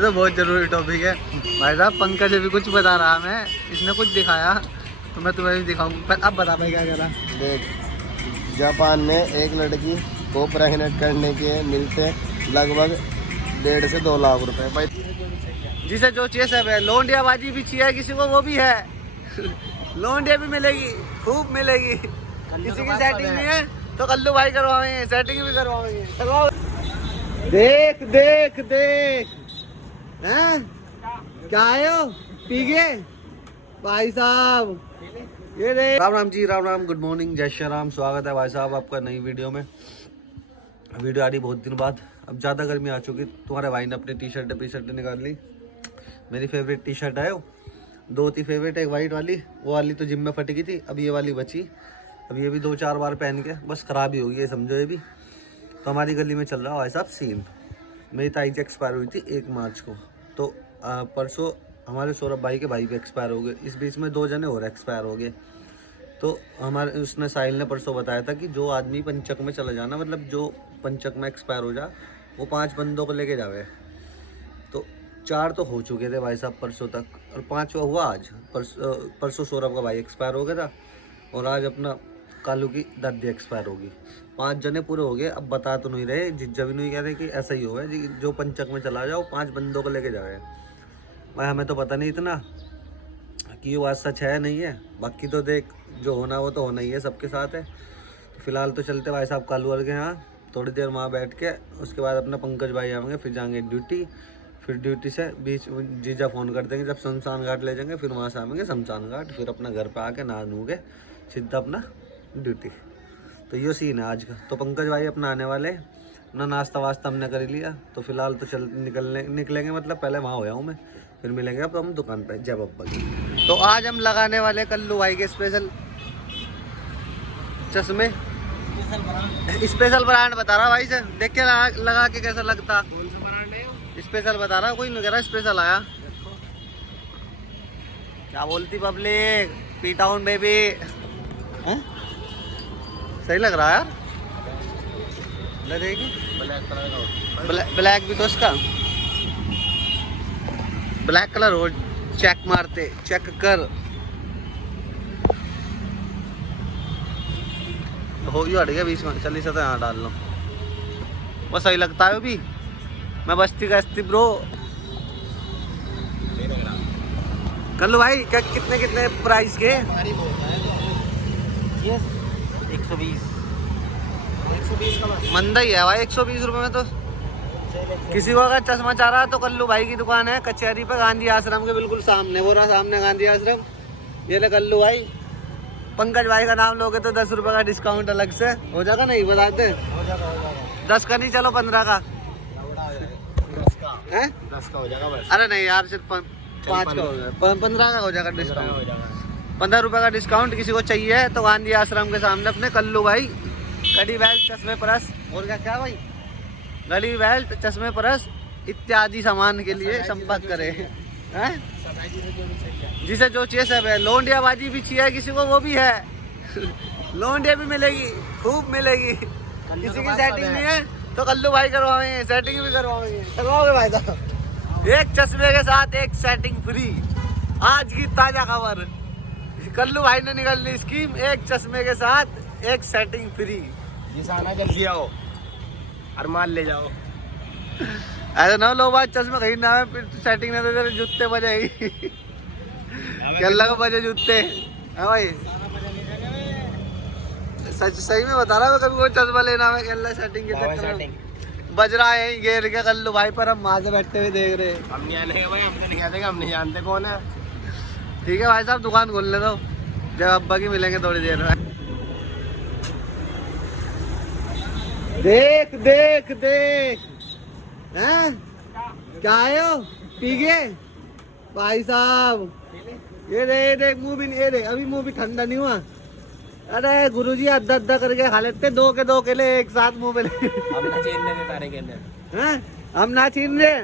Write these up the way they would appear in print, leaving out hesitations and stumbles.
ये तो बहुत जरूरी टॉपिक है भाई साहब। पंकज अभी कुछ बता रहा, मैं इसने कुछ दिखाया तो मैं तुम्हें भी दिखाऊंगा। पर अब बता भाई क्या कह रहा। देख, जापान में एक लड़की को प्रेग्नेंट करने के मिलते लगभग 1.5 से 2 लाख रुपए भाई। जिसे जो चाहिए सब है, लोंडियाबाजी भी चाहिए किसी को वो भी है। लोंडिया भी मिलेगी, खूब मिलेगी। किसी की सेटिंग नहीं है तो कल्लू भाई करवाएंगे, सेटिंग भी करवाएंगे। करवाओ। देख देख देख, हैं क्या आए हो पी गए भाई साहब। ये देख। राम राम जी, राम राम, गुड मॉर्निंग, जय श्री राम। स्वागत है भाई साहब आपका नई वीडियो में। वीडियो आ रही बहुत दिन बाद, अब ज़्यादा गर्मी आ चुकी। तुम्हारे भाई ने अपनी टी शर्ट निकाल ली। मेरी फेवरेट टी शर्ट है वो, 2 थी फेवरेट, एक वाइट वाली, वो वाली तो जिम में फट गई थी। अब ये वाली बची, अब ये भी 2-4 बार पहन के बस ख़राब ही होगी ये, समझो ये भी। तो हमारी गली में चल रहा है भाई साहब सीन। मेरी ताई की एक्सपायर हुई थी 1 मार्च को, तो परसों हमारे सौरभ भाई के भाई भी एक्सपायर हो गए। इस बीच में 2 जने और एक्सपायर हो गए। तो हमारे उसने साहिल ने परसों बताया था कि जो आदमी पंचक में चला जाना, मतलब जो पंचक में एक्सपायर हो जा, वो 5 बंदों को लेके जावे। तो 4 तो हो चुके थे भाई साहब परसों तक, और 5वां हुआ आज। परसों सौरभ का भाई एक्सपायर हो गया था, और आज अपना कालू की दादी एक्सपायर होगी। 5 जने पूरे हो गए। अब बता तो नहीं रहे, जिज्जा भी नहीं कह रहे कि ऐसा ही होगा जी, जो पंचक में चला जाओ 5 बंदों को लेके जाए। भाई हमें तो पता नहीं इतना कि ये बात सच है नहीं है। बाकी तो देख, जो होना वो तो होना ही है, सबके साथ है। तो फिलहाल तो चलते भाई साहब कालू वाले के यहाँ, थोड़ी देर वहाँ बैठ के उसके बाद अपना पंकज भाई आएंगे, फिर जाएंगे ड्यूटी। फिर ड्यूटी से बीच जीजा फ़ोन कर देंगे जब शमशान घाट ले जाएंगे, फिर वहाँ से आएंगे शमशान घाट, फिर अपना घर पे आके नहा नू के सीधा अपना ड्यूटी। तो ये सीन है आज का। तो पंकज भाई अपना आने वाले, अपना नाश्ता वास्ता हमने कर लिया। तो फिलहाल तो निकलेंगे, मतलब पहले वहाँ हो जाऊँ मैं, फिर मिलेंगे अब हम दुकान पे जय बब्बा की। तो आज हम लगाने वाले कल्लू भाई के स्पेशल चश्मे, स्पेशल ब्रांड बता रहा भाई से, देख के लगा के कैसा लगता। स्पेशल बता रहा, कोई नहीं कह रहा स्पेशल आया। क्या बोलती पब्लिक, पी टाउन बेबी। सही लग रहा है यार, ब्लैक भी तो इसका ब्लैक कलर हो। चेक मारते, चेक कर हो ही हट गया बीच में। चलिए तो यहाँ डाल लो, बस सही लगता है भी। मैं बस्ती का ब्रो। कल्लू भाई क्या कितने प्राइस के? 120 मंदा ही है भाई 120 रुपये में। तो किसी को अगर चश्मा चाह रहा है तो कल्लू भाई की दुकान है कचहरी पे, गांधी आश्रम के बिल्कुल सामने। वो रहा सामने गांधी आश्रम, ये ले कल्लू भाई। पंकज भाई का नाम लोगे तो 10 रुपये का डिस्काउंट अलग से हो जाएगा। नहीं बताते 10 का नहीं, चलो 15 का है। 10 का हो जाएगा बस। अरे नहीं यार, सिर्फ 5 का हो जाएगा, 15 का हो जाएगा डिस्काउंट। 15 रुपये का डिस्काउंट किसी को चाहिए तो गांधी आश्रम के सामने अपने कल्लू भाई घड़ी बेल्ट चश्मे परस, और क्या भाई, घड़ी बेल्ट चश्मे परस इत्यादि सामान के लिए संपर्क करें। हैं जिसे जो चाहिए सब है। लोंडियाबाजी भी चाहिए किसी को वो भी है। लोंडिया भी मिलेगी, खूब मिलेगी। किसी की सेटिंग नहीं है तो कल्लू भाई करवाएंगे, सेटिंग भी करवाएंगे। करवाओगे भाई साहब, एक चश्मे के साथ एक सेटिंग फ्री। आज की ताजा खबर, कल्लू भाई ने निकाल ली स्कीम, एक चश्मे के साथ एक सेटिंग फ्री। जिस आना जल्दी आओ और माल ले जाओ। ऐसा ना लो बात, चश्मे खरीदना है फिर सेटिंग नहीं दे, जूते बजे लगा बजे जूते है भाई। सच सही में बता रहा है, कभी वो चश्मा लेना है केला सेटिंग के चक्कर में बज रहा है यहीं घेर के कल्लू भाई पर। हम वहां से बैठते हुए देख रहे हैं। हम नहीं आने भाई, हमको नहीं कहते, हम नहीं जानते कौन है। ठीक है भाई साहब, दुकान खोल ले दो, जब अब्बा की मिलेंगे थोड़ी देर में। देख देख देख, हैं क्या आए हो पी गए भाई साहब। ये देख मुंह भी नहीं, ये देख अभी मुंह भी ठंडा नहीं हुआ। अरे गुरुजी अद्धा अद्धा करके खा लेते, 2 के 2 केले एक साथ मुंह पे। हम ना छीन रहे तारे केले, हैं हम ना छीन रहे।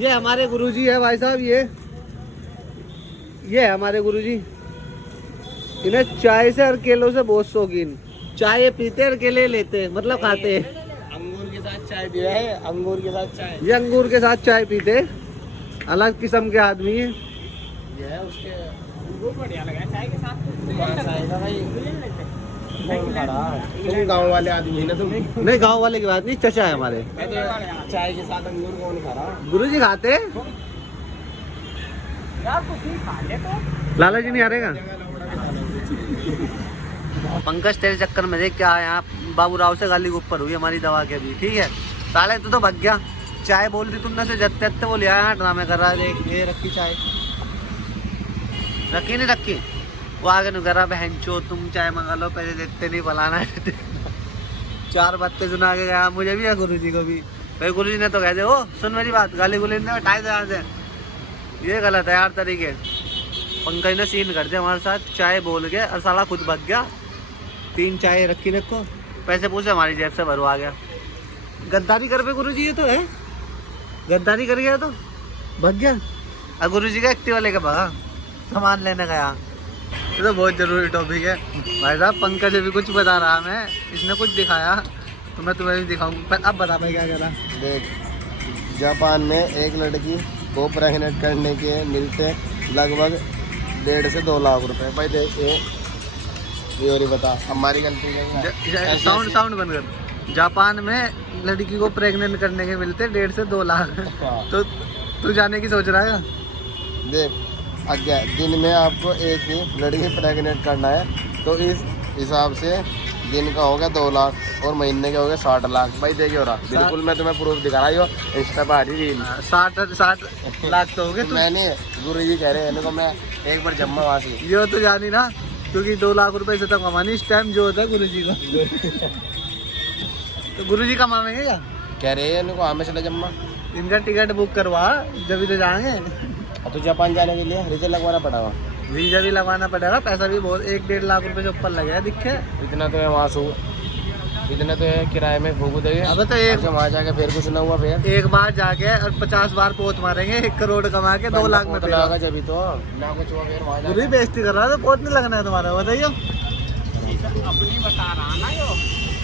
ये हमारे गुरुजी है भाई साहब, ये हमारे गुरुजी। इन्हें चाय से और केलों से बहुत शौकीन। चाय पीते और केले लेते, मतलब खाते। अंगूर के साथ चाय पिया है, अंगूर के साथ चाय। ये अंगूर के साथ चाय पीते, अलग किस्म के आदमी है ये है उसके वो बढ़िया लगा चाय के साथ। पास आएगा भाई। कौन खा रहा? तुम गाँव वाले आदमी है ना तुम? नहीं, गांव वाले की बात नहीं, चचा है हमारे। मैं तो चाय के साथ अंगूर कौन खा रहा? गुरुजी खाते। यार कुछ नहीं खा ले तो। लाला जी नहीं आ रहेगा। पंकज तेरे चक्कर में देख क्या यहाँ बाबू राव से गाली के ऊपर हुई हमारी दवा के भी, ठीक है। साले तू तो भग गया, चाय बोल दी तुमने से जत्ते जत्ते वो ले आया, यहाँ ड्रामे कर रहा है। देख ये रखी चाय, रखी नहीं रखी, वो आगे नहीं कर रहा, बहन चो तुम चाय मंगा लो, पैसे देते नहीं, फलाना है। 4 बातें सुना के गया मुझे भी है, गुरु जी को भी। भाई गुरु जी ने तो कह दे, ओ सुन मेरी बात, गाली गुली ने हटाए दे यहाँ से, ये गलत है यार तरीके। पंकज ने सीन कर दिया हमारे साथ, चाय बोल के और साला खुद भग गया। 3 चाय रखी रखो, पैसे पूछे हमारी जेब से भरवा गया। गद्दारी कर पे गुरु जी, ये तो है गद्दारी कर गया तो भग गया। और गुरु जी का एक्टिवा लेके भगा सामान लेने गया। ये तो बहुत जरूरी टॉपिक है भाई साहब। पंकज अभी कुछ बता रहा, मैं इसने कुछ दिखाया तो मैं तुम्हें भी दिखाऊंगा, पर अब बता भाई क्या करा। देख, जापान में एक लड़की को प्रेग्नेंट करने के मिलते लगभग 1.5 से 2 लाख रुपए। भाई देख ये और बता, हमारी गलती नहीं है। साउंड बंद कर। जापान में लड़की को प्रेग्नेंट करने के मिलते 1.5 से 2 लाख। तो तू जाने की सोच रहा है? देख, अगर दिन में आपको एक ही लड़की प्रेग्नेंट करना है तो इस हिसाब से दिन का होगा 2 लाख और महीने के हो गए 60 लाख। भाई देखिए हो रहा, बिल्कुल मैं तुम्हें प्रूफ दिखा रहा हूँ, इंस्टा पर आ रही रील। 60 लाख तो हो गए। मैंने गुरु जी कह रहे हैं इनको, मैं एक बार जम्मा वहाँ से ये तो जानी ना, क्योंकि 2 लाख रुपए से तो कमानी इस टाइम जो होता है गुरु जी को। तो गुरु जी कमाएंगे क्या? कह रहे हैं इनको, हमें चले जम्मा। इनका टिकट बुक करवा, जब तो जाएंगे। अब तो जापान जाने के लिए रिजल्ट लगवाना पड़ेगा, वीजा भी लगवाना पड़ेगा, पैसा भी बहुत 1-1.5 लाख रुपए से ऊपर लगेगा दिखे। इतना तो है वहाँ से, इतना तो है किराए में फूक देंगे। अब तो एक वहाँ जाके फिर कुछ ना हुआ, फिर एक बार जाके और 50 बार पोत मारेंगे, 1 करोड़ कमा के 2 लाख में लगा जब तो ना कुछ हुआ, फिर वहाँ पूरी बेइज्जती कर रहा है। तो पोत नहीं लगना है तुम्हारा, बताइए। अपनी बता रहा ना यो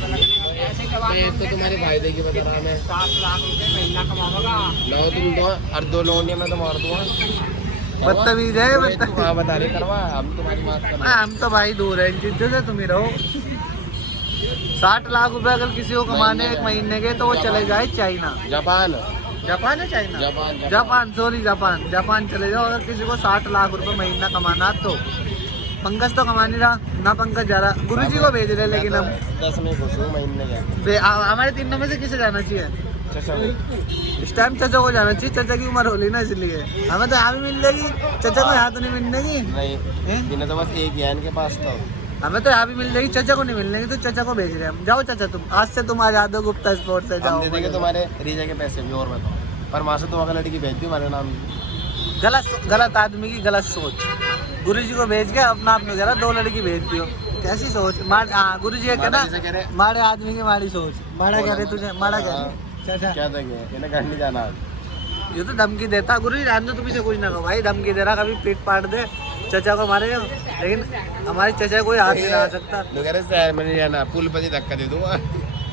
ऐसे तो तुम्हारे फायदे की बता रहा मैं। 7 लाख रुपए महीना कमाओगा। लाओ तुम दो और 2 लोनिया में तो मार दूंगा। बदतमीज है, बदतमीज। हाँ बता रही करवा, हम तुम्हारी बात कर रहे हैं। हम तो भाई दूर है इन चीजों से, तुम ही रहो। 60 लाख रुपए अगर किसी को कमाने 1 महीने के, तो वो चले जाए चाइना। जापान जापान है China? Japan Japan sorry, Japan चले जाओ अगर किसी को 60 लाख रुपए महीना कमाना। तो पंकज तो कमा नहीं रहा ना, पंकज जा रहा, गुरु जी को भेज रहे। लेकिन हम 10 में खुश हूँ, महीने का। हमारे तीनों में से किसे जाना चाहिए चचा इस टाइम? चचा को जाना चाहिए, चचा की उम्र होली ना, इसलिए हमें तो यहाँ भी मिल जाएगी, चचा को यहाँ तो नहीं मिलने की। नहीं, इन्हें तो बस एक ही है इनके पास, तो हमें तो यहाँ भी मिल जाएगी, चचा को नहीं मिलने की। तो चचा को भेज रहे हैं हम। जाओ चचा, तुम आज से तुम आजाद हो गुप्ता स्पोर्ट से, हम जाओ। दे देंगे तुम्हारे रीजा के पैसे भी, और बताओ। पर वहाँ से तुम अगर लड़की भेज दी हमारे नाम। गलत आदमी की गलत सोच। गुरु जी को भेज के अपना आपने कह रहा 2 लड़की भेज दियो, कैसी सोच। गुरु जी कहना माड़े आदमी की माड़ी सोच। माड़ा कह रहे तुझे, माड़ा कह रहे क्या देंगे, इन्हें घर नहीं जाना। ये तो धमकी देता। गुरु जी जान दो, तुम इसे कुछ ना कहो भाई, धमकी दे रहा, कभी पीट पाट दे, चचा को मारेगा। लेकिन हमारे चचा कोई हाथ नहीं लगा सकता। शहर में नहीं जाना, पुल पर ही धक्का दे दूंगा।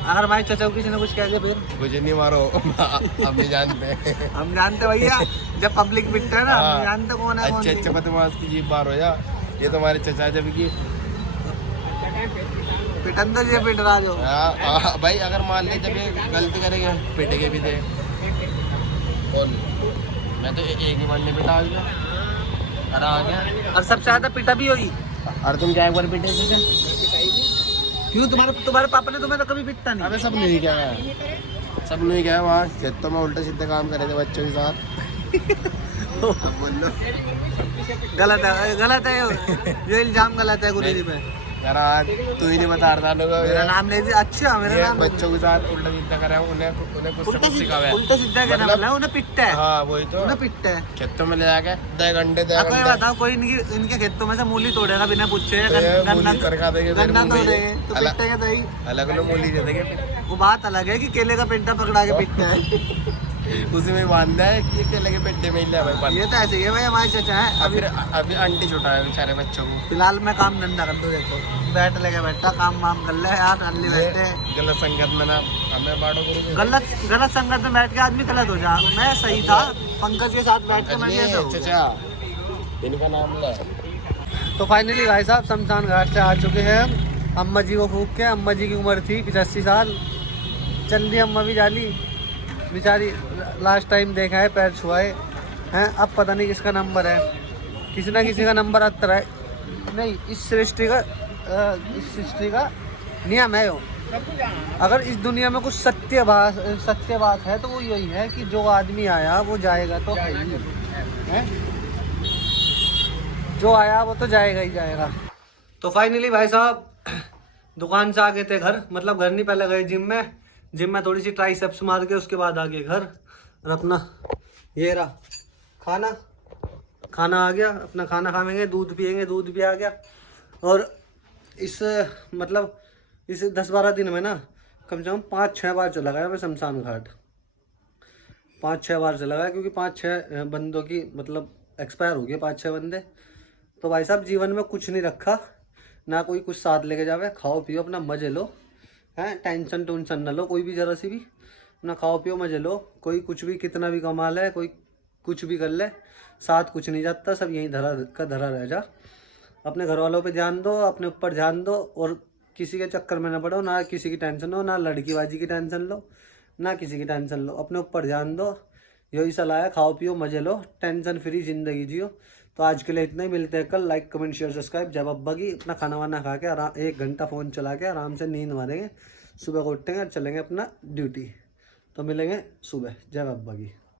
अगर हमारे चचा को किसी ने कुछ कह दिया फिर? मुझे नहीं मारो, हम नहीं जानते। हम जानते भैया, जब पब्लिक पिटता है ना, हम जानते कौन है। अच्छे बदमाश की जीप बार हो जा, ये तुम्हारे चचा जब की पिटन तो ये पिट रहा जो। भाई अगर मान ले जब ये गलती करेंगे पिटेगे भी थे। कौन? मैं तो एक ही बार नहीं पिटा अरे आ गया। और सबसे ज्यादा पिटा भी होगी। और तुम क्या एक बार पिटे से? क्यों? तुम्हारे पापा ने तुम्हें तो कभी पिटता नहीं? अबे सब नहीं क्या है, सब नहीं क्या है। वहाँ खेतों में उल्टे सीधे काम करे थे बच्चों के साथ। गलत है ये इल्जाम गलत है गुरु जी पे। यार आज तू ही नहीं बता रहा था। मेरा नाम ले दिया। अच्छा मेरा नाम। बच्चों के साथ उल्टा सीधा करे, उन्हें कुछ सबक सिखावे। उल्टा सीधा क्या नाम है? उन्हें पिटता है। हाँ वही तो, उन्हें पिटता है खेतों में ले जाके 2 घंटे। कोई बताओ, कोई इनके खेतों में से मूली तोड़ेगा बिना पूछे, गन्ना तोड़ेंगे तो पिटेगा। तो अलग अलग मूली दे देंगे। वो बात अलग है कि केले का पेंटा पकड़ा के पिटता है। उसमें बांधा है कि केले के पेट्टे में ही ले भाई पानी। ये तो ऐसे ही है भाई, हमारे चाचा है। अब फिर अभी आंटी छुटा है बेचारे बच्चों को। फिलहाल मैं काम धंधा कर लूँ, देखो बैठ लेके बैठा, काम वाम कर ले यार, अल्ली बैठे। गलत संगत में ना हमें बाड़ो करो। गलत संगत में बैठ के आदमी गलत हो जा। मैं सही था, पंकज के साथ बैठ के मैं ये तो चाचा इनका नाम ला। तो फाइनली भाई साहब शमशान घाट से आ चुके हैं हम। अम्मा जी को फूक के, अम्मा जी की उम्र थी 85 साल। चल दी अम्मा भी जाली बेचारी, लास्ट टाइम देखा है पैर छुआए हैं। अब पता नहीं किसका नंबर है, किसी ना किसी का नंबर आता है। नहीं, इस सृष्टि का नियम है यो। अगर इस दुनिया में कुछ सत्य बात है तो वो यही है कि जो आदमी आया वो जाएगा तो है ही है। जो आया वो तो जाएगा ही जाएगा। तो फाइनली भाई साहब दुकान से आ गए थे घर, मतलब घर नहीं, पहले गए जिम में थोड़ी सी ट्राइसेप्स मार के उसके बाद आ गए घर। और अपना ये रहा खाना आ गया, अपना खाना खाएंगे, दूध पिएंगे, दूध भी आ गया। और इस 10-12 दिन में ना कम से कम 5-6 बार चला गया मैं शमशान घाट। 5-6 बार चला गया, क्योंकि 5-6 बंदों की मतलब एक्सपायर हो गए 5-6 बंदे। तो भाई साहब जीवन में कुछ नहीं रखा, ना कोई कुछ साथ लेके जावे। खाओ पियो अपना मजे लो, हैं, टेंशन टूंशन ना लो कोई भी जरा सी भी, अपना खाओ पियो मजे लो। कोई कुछ भी कितना भी कमा ले, कोई कुछ भी कर ले, साथ कुछ नहीं जाता, सब यहीं धरा रह जा। अपने घर वालों पे ध्यान दो, अपने ऊपर ध्यान दो, और किसी के चक्कर में ना पड़ो, ना किसी की टेंशन लो, ना लड़कीबाजी की टेंशन लो, ना किसी की टेंशन लो। अपने ऊपर ध्यान दो, यही सलाह है। खाओ पियो मजे लो, टेंशन फ्री ज़िंदगी जियो। तो आज के लिए इतना ही, मिलते हैं कल। Like comment share subscribe. जब अब्बा की अपना खाना वाना खा के आराम 1 घंटा फ़ोन चला के आराम से नींद मारेंगे, सुबह को उठेंगे और चलेंगे अपना ड्यूटी। तो मिलेंगे सुबह। जय अब्बा की।